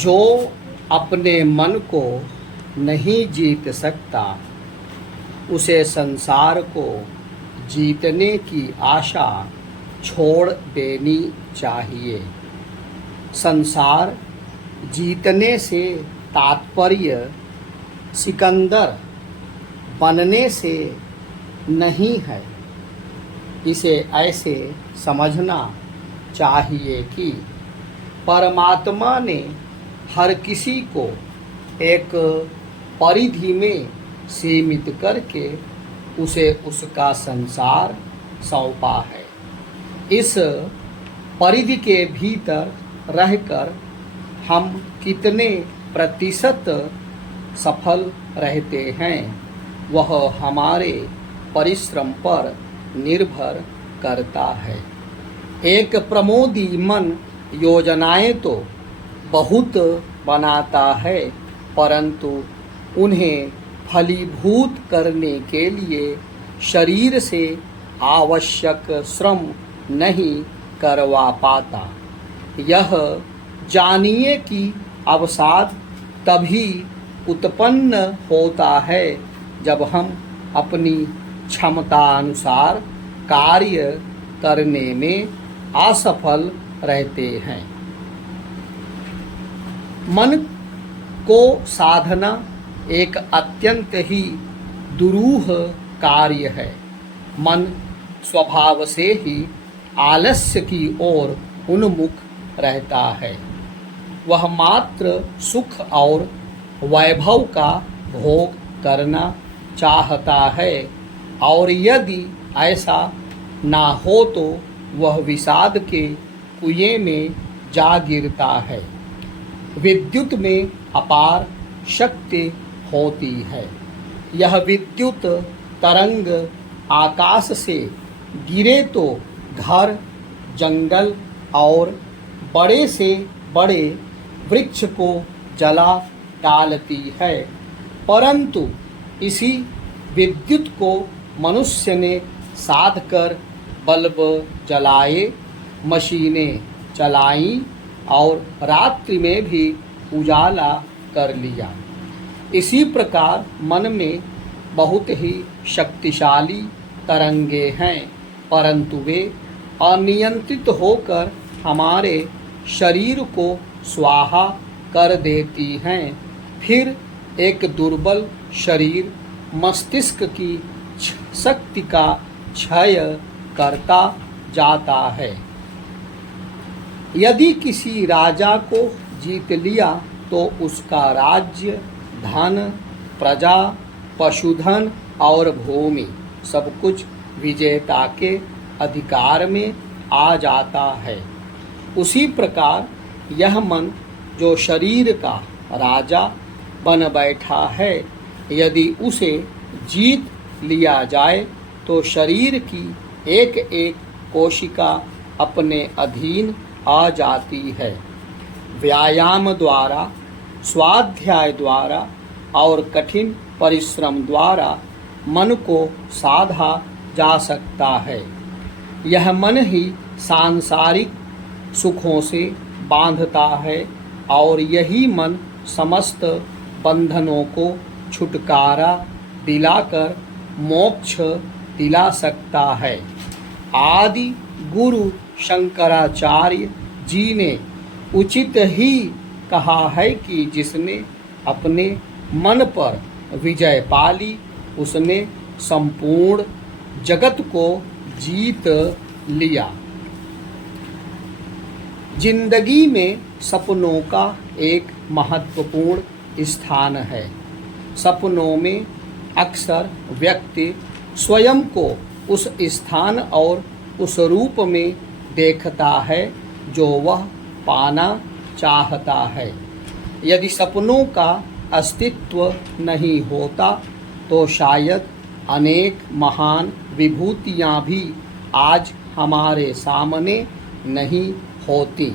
जो अपने मन को नहीं जीत सकता उसे संसार को जीतने की आशा छोड़ देनी चाहिए। संसार जीतने से तात्पर्य सिकंदर बनने से नहीं है। इसे ऐसे समझना चाहिए कि परमात्मा ने हर किसी को एक परिधि में सीमित करके उसे उसका संसार सौंपा है। इस परिधि के भीतर रहकर हम कितने प्रतिशत सफल रहते हैं वह हमारे परिश्रम पर निर्भर करता है। एक प्रमोदी मन योजनाएं तो बहुत बनाता है, परंतु उन्हें फलीभूत करने के लिए शरीर से आवश्यक श्रम नहीं करवा पाता। यह जानिए कि अवसाद तभी उत्पन्न होता है जब हम अपनी क्षमता अनुसार कार्य करने में असफल रहते हैं। मन को साधना एक अत्यंत ही दुरूह कार्य है। मन स्वभाव से ही आलस्य की ओर उन्मुख रहता है। वह मात्र सुख और वैभव का भोग करना चाहता है, और यदि ऐसा ना हो तो वह विषाद के कुएं में जा गिरता है। विद्युत में अपार शक्ति होती है। यह विद्युत तरंग आकाश से गिरे तो घर, जंगल और बड़े से बड़े वृक्ष को जला डालती है, परंतु इसी विद्युत को मनुष्य ने साध कर बल्ब जलाए, मशीनें चलाई और रात्रि में भी उजाला कर लिया। इसी प्रकार मन में बहुत ही शक्तिशाली तरंगे हैं, परंतु वे अनियंत्रित होकर हमारे शरीर को स्वाहा कर देती हैं। फिर एक दुर्बल शरीर मस्तिष्क की शक्ति का क्षय करता जाता है। यदि किसी राजा को जीत लिया तो उसका राज्य, धन, प्रजा, पशुधन और भूमि सब कुछ विजेता के अधिकार में आ जाता है। उसी प्रकार यह मन जो शरीर का राजा बन बैठा है, यदि उसे जीत लिया जाए तो शरीर की एक एक कोशिका अपने अधीन आ जाती है। व्यायाम द्वारा, स्वाध्याय द्वारा और कठिन परिश्रम द्वारा मन को साधा जा सकता है। यह मन ही सांसारिक सुखों से बांधता है, और यही मन समस्त बंधनों को छुटकारा दिलाकर मोक्ष दिला सकता है। आदि गुरु शंकराचार्य जी ने उचित ही कहा है कि जिसने अपने मन पर विजय पाली उसने संपूर्ण जगत को जीत लिया। जिंदगी में सपनों का एक महत्वपूर्ण स्थान है। सपनों में अक्सर व्यक्ति स्वयं को उस स्थान और उस रूप में देखता है जो वह पाना चाहता है। यदि सपनों का अस्तित्व नहीं होता तो शायद अनेक महान विभूतियाँ भी आज हमारे सामने नहीं होती।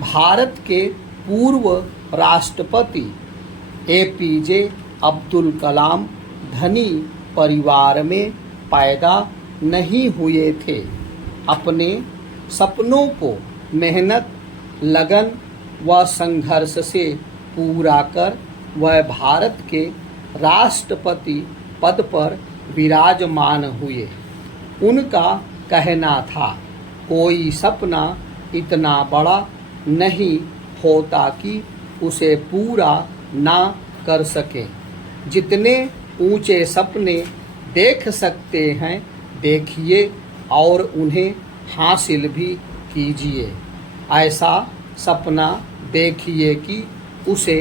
भारत के पूर्व राष्ट्रपति APJ अब्दुल कलाम धनी परिवार में पैदा नहीं हुए थे। अपने सपनों को मेहनत, लगन व संघर्ष से पूरा कर वह भारत के राष्ट्रपति पद पर विराजमान हुए। उनका कहना था, कोई सपना इतना बड़ा नहीं होता कि उसे पूरा ना कर सके। जितने ऊंचे सपने देख सकते हैं देखिए और उन्हें हासिल भी कीजिए। ऐसा सपना देखिए कि उसे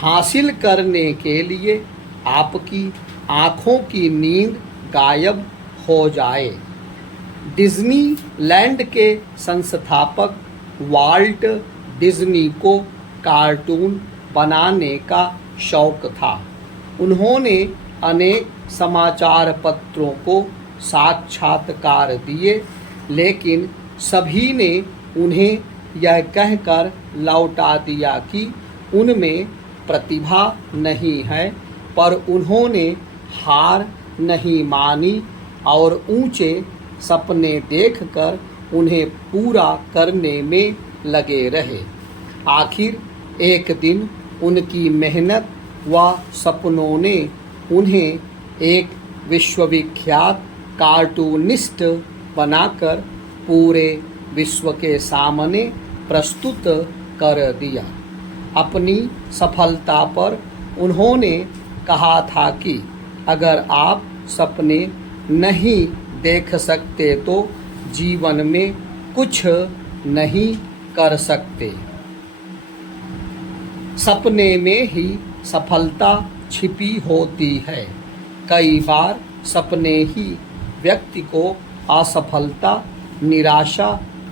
हासिल करने के लिए आपकी आँखों की नींद गायब हो जाए। डिज्नीलैंड के संस्थापक वाल्ट डिज्नी को कार्टून बनाने का शौक था। उन्होंने अनेक समाचार पत्रों को साक्षात्कार दिए, लेकिन सभी ने उन्हें यह कहकर लौटा दिया कि उनमें प्रतिभा नहीं है, पर उन्होंने हार नहीं मानी और ऊंचे सपने देखकर उन्हें पूरा करने में लगे रहे। आखिर एक दिन उनकी मेहनत व सपनों ने उन्हें एक विश्वविख्यात कार्टूनिस्ट बनाकर पूरे विश्व के सामने प्रस्तुत कर दिया। अपनी सफलता पर उन्होंने कहा था कि अगर आप सपने नहीं देख सकते तो जीवन में कुछ नहीं कर सकते। सपने में ही सफलता छिपी होती है। कई बार सपने ही व्यक्ति को असफलता, निराशा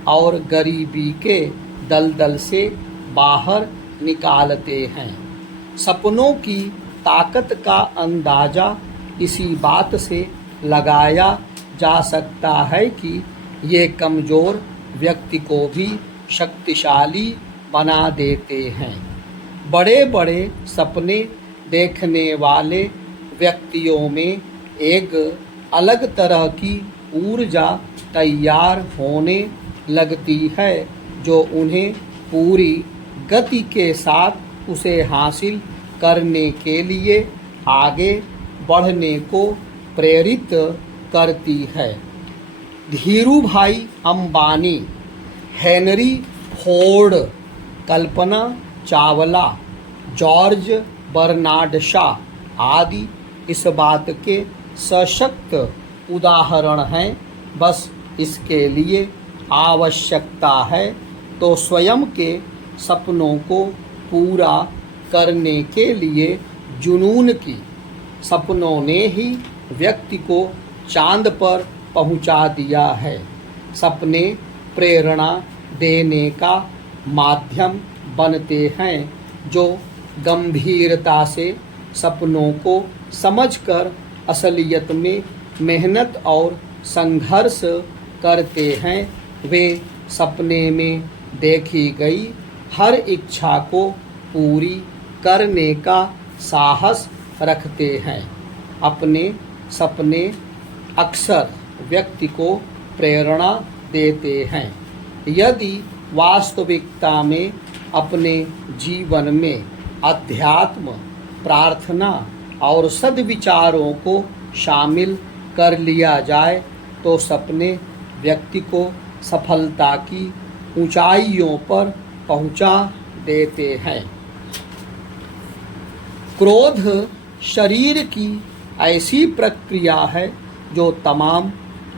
और गरीबी के दलदल से बाहर निकालते हैं। सपनों की ताकत का अंदाज़ा इसी बात से लगाया जा सकता है कि ये कमज़ोर व्यक्ति को भी शक्तिशाली बना देते हैं। बड़े बड़े सपने देखने वाले व्यक्तियों में एक अलग तरह की ऊर्जा तैयार होने लगती है, जो उन्हें पूरी गति के साथ उसे हासिल करने के लिए आगे बढ़ने को प्रेरित करती है। Dhirubhai Ambani, Henry Ford, Kalpana Chawla, George Bernard Shaw आदि इस बात के सशक्त उदाहरण हैं। बस इसके लिए आवश्यकता है तो स्वयं के सपनों को पूरा करने के लिए जुनून की। सपनों ने ही व्यक्ति को चांद पर पहुंचा दिया है। सपने प्रेरणा देने का माध्यम बनते हैं, जो गंभीरता से सपनों को समझकर असलियत में मेहनत और संघर्ष करते हैं। वे सपने में देखी गई हर इच्छा को पूरी करने का साहस रखते हैं। अपने सपने अक्सर व्यक्ति को प्रेरणा देते हैं। यदि वास्तविकता में अपने जीवन में अध्यात्म, प्रार्थना और सद्विचारों को शामिल कर लिया जाए तो सपने व्यक्ति को सफलता की ऊंचाइयों पर पहुंचा देते हैं। क्रोध शरीर की ऐसी प्रक्रिया है जो तमाम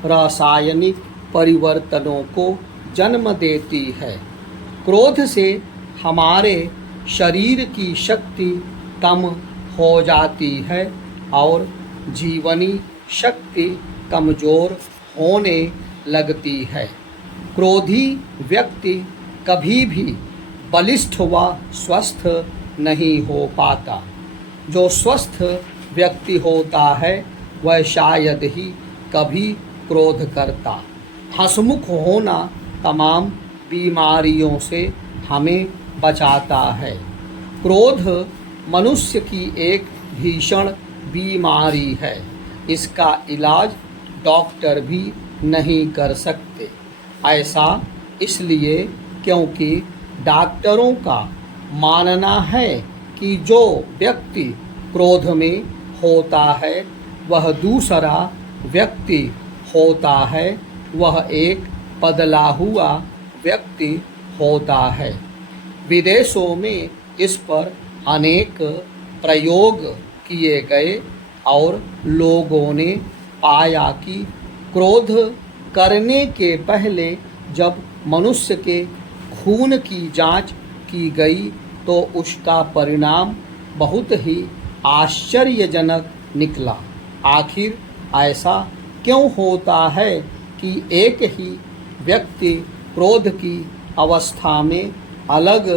रासायनिक परिवर्तनों को जन्म देती है। क्रोध से हमारे शरीर की शक्ति कम हो जाती है और जीवनी शक्ति कमज़ोर होने लगती है। क्रोधी व्यक्ति कभी भी बलिष्ठ व स्वस्थ नहीं हो पाता। जो स्वस्थ व्यक्ति होता है वह शायद ही कभी क्रोध करता। हंसमुख होना तमाम बीमारियों से हमें बचाता है। क्रोध मनुष्य की एक भीषण बीमारी है। इसका इलाज डॉक्टर भी नहीं कर सकते। ऐसा इसलिए क्योंकि डॉक्टरों का मानना है कि जो व्यक्ति क्रोध में होता है वह दूसरा व्यक्ति होता है, वह एक बदला हुआ व्यक्ति होता है। विदेशों में इस पर अनेक प्रयोग किए गए और लोगों ने पाया कि क्रोध करने के पहले जब मनुष्य के खून की जांच की गई तो उसका परिणाम बहुत ही आश्चर्यजनक निकला। आखिर ऐसा क्यों होता है कि एक ही व्यक्ति क्रोध की अवस्था में अलग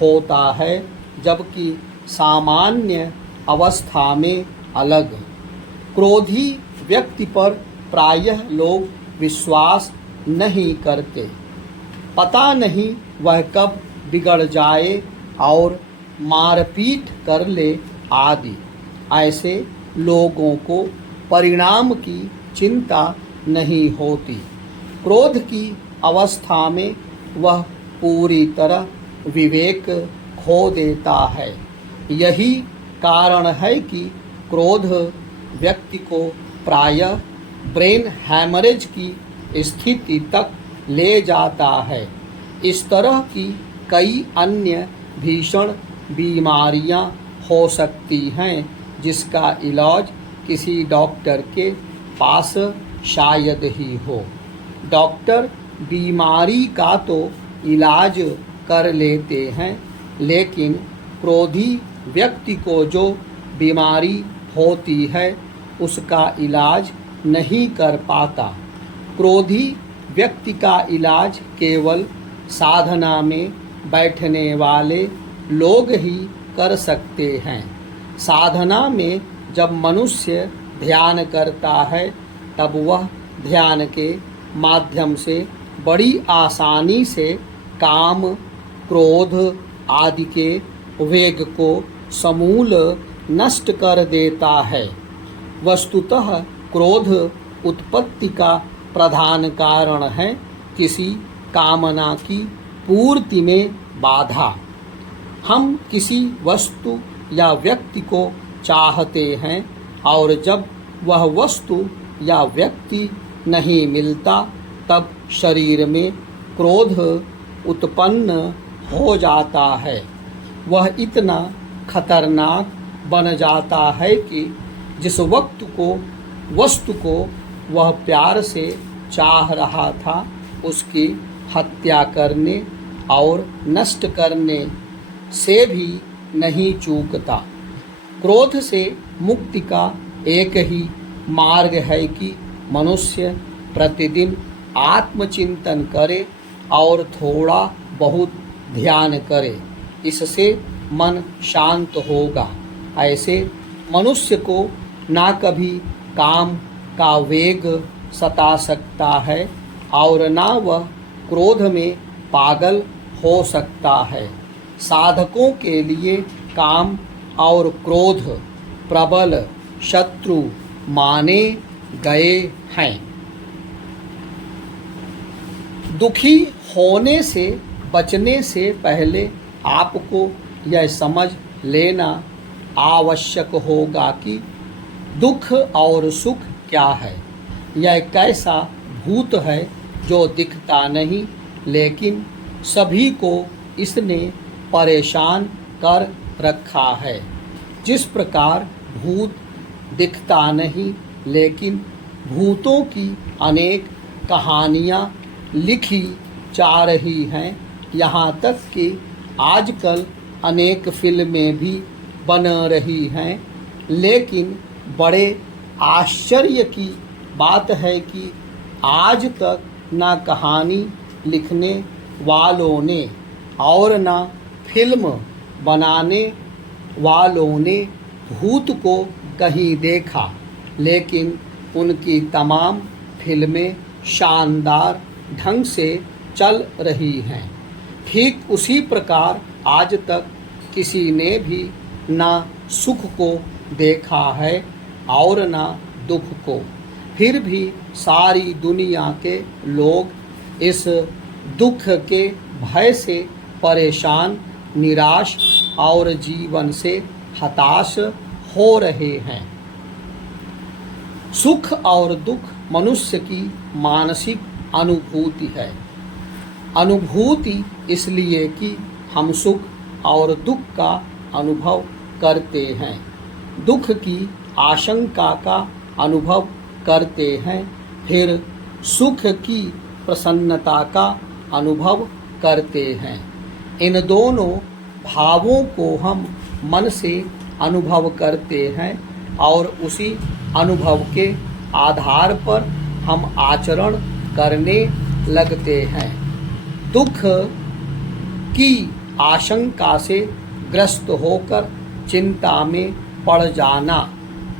होता है जबकि सामान्य अवस्था में अलग। क्रोधी व्यक्ति पर प्रायः लोग विश्वास नहीं करते। पता नहीं वह कब बिगड़ जाए और मारपीट कर ले आदि। ऐसे लोगों को परिणाम की चिंता नहीं होती। क्रोध की अवस्था में वह पूरी तरह विवेक खो देता है। यही कारण है कि क्रोध व्यक्ति को प्रायः ब्रेन हैमरेज की स्थिति तक ले जाता है। इस तरह की कई अन्य भीषण बीमारियां हो सकती हैं जिसका इलाज किसी डॉक्टर के पास शायद ही हो। डॉक्टर बीमारी का तो इलाज कर लेते हैं लेकिन क्रोधी व्यक्ति को जो बीमारी होती है उसका इलाज नहीं कर पाता। क्रोधी व्यक्ति का इलाज केवल साधना में बैठने वाले लोग ही कर सकते हैं। साधना में जब मनुष्य ध्यान करता है तब वह ध्यान के माध्यम से बड़ी आसानी से काम, क्रोध आदि के वेग को समूल नष्ट कर देता है। वस्तुतः क्रोध उत्पत्ति का प्रधान कारण है किसी कामना की पूर्ति में बाधा। हम किसी वस्तु या व्यक्ति को चाहते हैं और जब वह वस्तु या व्यक्ति नहीं मिलता तब शरीर में क्रोध उत्पन्न हो जाता है। वह इतना खतरनाक बन जाता है कि जिस वस्तु को वह प्यार से चाह रहा था उसकी हत्या करने और नष्ट करने से भी नहीं चूकता। क्रोध से मुक्ति का एक ही मार्ग है कि मनुष्य प्रतिदिन आत्मचिंतन करे और थोड़ा बहुत ध्यान करे। इससे मन शांत होगा। ऐसे मनुष्य को ना कभी काम का वेग सता सकता है और ना वह क्रोध में पागल हो सकता है। साधकों के लिए काम और क्रोध प्रबल शत्रु माने गए हैं। दुखी होने से बचने से पहले आपको यह समझ लेना आवश्यक होगा कि दुख और सुख क्या है। यह कैसा भूत है जो दिखता नहीं लेकिन सभी को इसने परेशान कर रखा है। जिस प्रकार भूत दिखता नहीं लेकिन भूतों की अनेक कहानियाँ लिखी जा रही हैं, यहाँ तक कि आजकल अनेक फिल्में भी बन रही हैं, लेकिन बड़े आश्चर्य की बात है कि आज तक ना कहानी लिखने वालों ने और ना फिल्म बनाने वालों ने भूत को कहीं देखा, लेकिन उनकी तमाम फिल्में शानदार ढंग से चल रही हैं। ठीक उसी प्रकार आज तक किसी ने भी ना सुख को देखा है और ना दुख को, फिर भी सारी दुनिया के लोग इस दुख के भय से परेशान, निराश और जीवन से हताश हो रहे हैं। सुख और दुख मनुष्य की मानसिक अनुभूति है। अनुभूति इसलिए कि हम सुख और दुख का अनुभव करते हैं, दुख की आशंका का अनुभव करते हैं, फिर सुख की प्रसन्नता का अनुभव करते हैं। इन दोनों भावों को हम मन से अनुभव करते हैं और उसी अनुभव के आधार पर हम आचरण करने लगते हैं। दुख की आशंका से ग्रस्त होकर चिंता में पड़ जाना,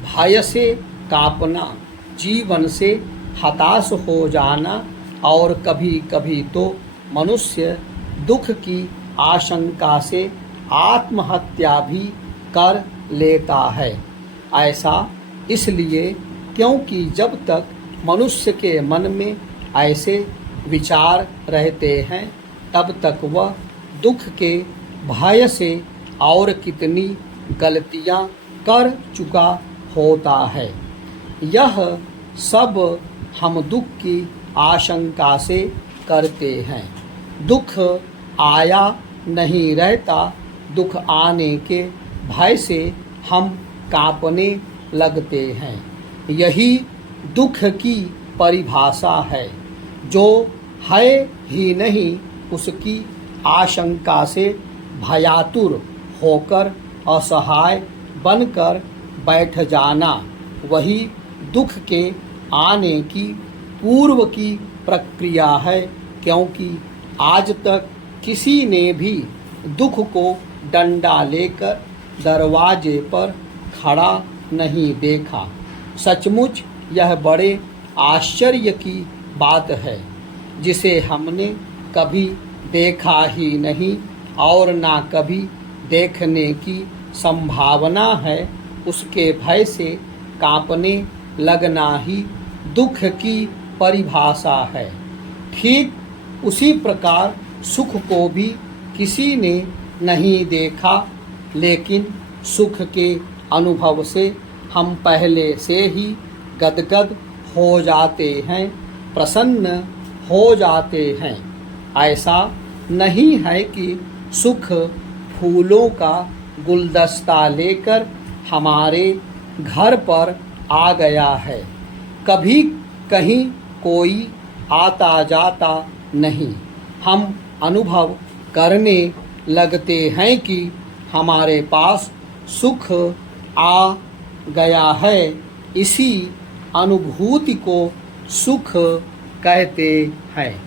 भय से कांपना, जीवन से हताश हो जाना और कभी कभी तो मनुष्य दुख की आशंका से आत्महत्या भी कर लेता है। ऐसा इसलिए क्योंकि जब तक मनुष्य के मन में ऐसे विचार रहते हैं तब तक वह दुख के भय से और कितनी गलतियां कर चुका होता है। यह सब हम दुख की आशंका से करते हैं। दुख आया नहीं रहता, दुख आने के भय से हम कांपने लगते हैं। यही दुख की परिभाषा है। जो है ही नहीं उसकी आशंका से भयातुर होकर असहाय बनकर बैठ जाना, वही दुख के आने की पूर्व की प्रक्रिया है। क्योंकि आज तक किसी ने भी दुख को डंडा लेकर दरवाजे पर खड़ा नहीं देखा। सचमुच यह बड़े आश्चर्य की बात है, जिसे हमने कभी देखा ही नहीं और ना कभी देखने की संभावना है, उसके भय से कांपने लगना ही दुख की परिभाषा है। ठीक उसी प्रकार सुख को भी किसी ने नहीं देखा, लेकिन सुख के अनुभव से हम पहले से ही गदगद हो जाते हैं, प्रसन्न हो जाते हैं। ऐसा नहीं है कि सुख फूलों का गुलदस्ता लेकर हमारे घर पर आ गया है। कभी कहीं कोई आता जाता नहीं। हम अनुभव करने लगते हैं कि हमारे पास सुख आ गया है। इसी अनुभूति को सुख कहते हैं।